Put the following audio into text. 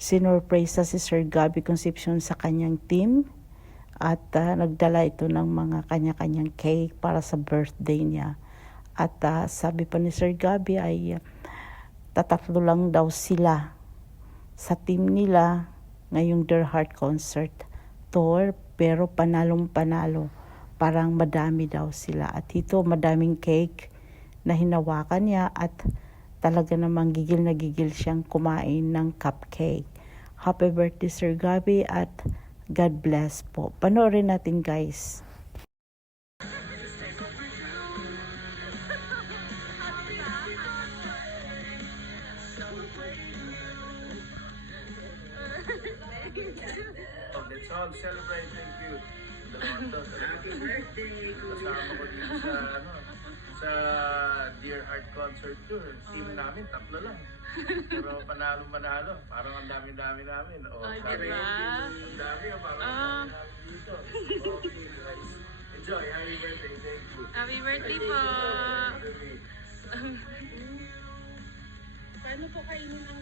Sinurpresa si Sir Gabby Concepcion sa kanyang team at nagdala ito ng mga kanya-kanyang cake para sa birthday niya. At sabi pa ni Sir Gabby ay tatatlo lang daw sila sa team nila ngayong Dear Heart Concert Tour, pero panalong-panalo. Parang madami daw sila. At ito, madaming cake na hinawakan niya at talaga namang gigil na gigil siyang kumain ng cupcake. Happy birthday, Sir Gabby, at God bless po. Panoorin natin, guys. Let's all celebrate. Thank you. Happy birthday. Kasama ko dito sa Dear Heart Concert Tour. Team namin, tatlo lang. Pero panalo-manalo. Parang ang dami-dami namin. Ay, sabi, diba? ang dami, parang ang dami namin dito. Okay, guys. Enjoy. Happy birthday. Thank you. Happy birthday po! Happy birthday. Paano po kainin ang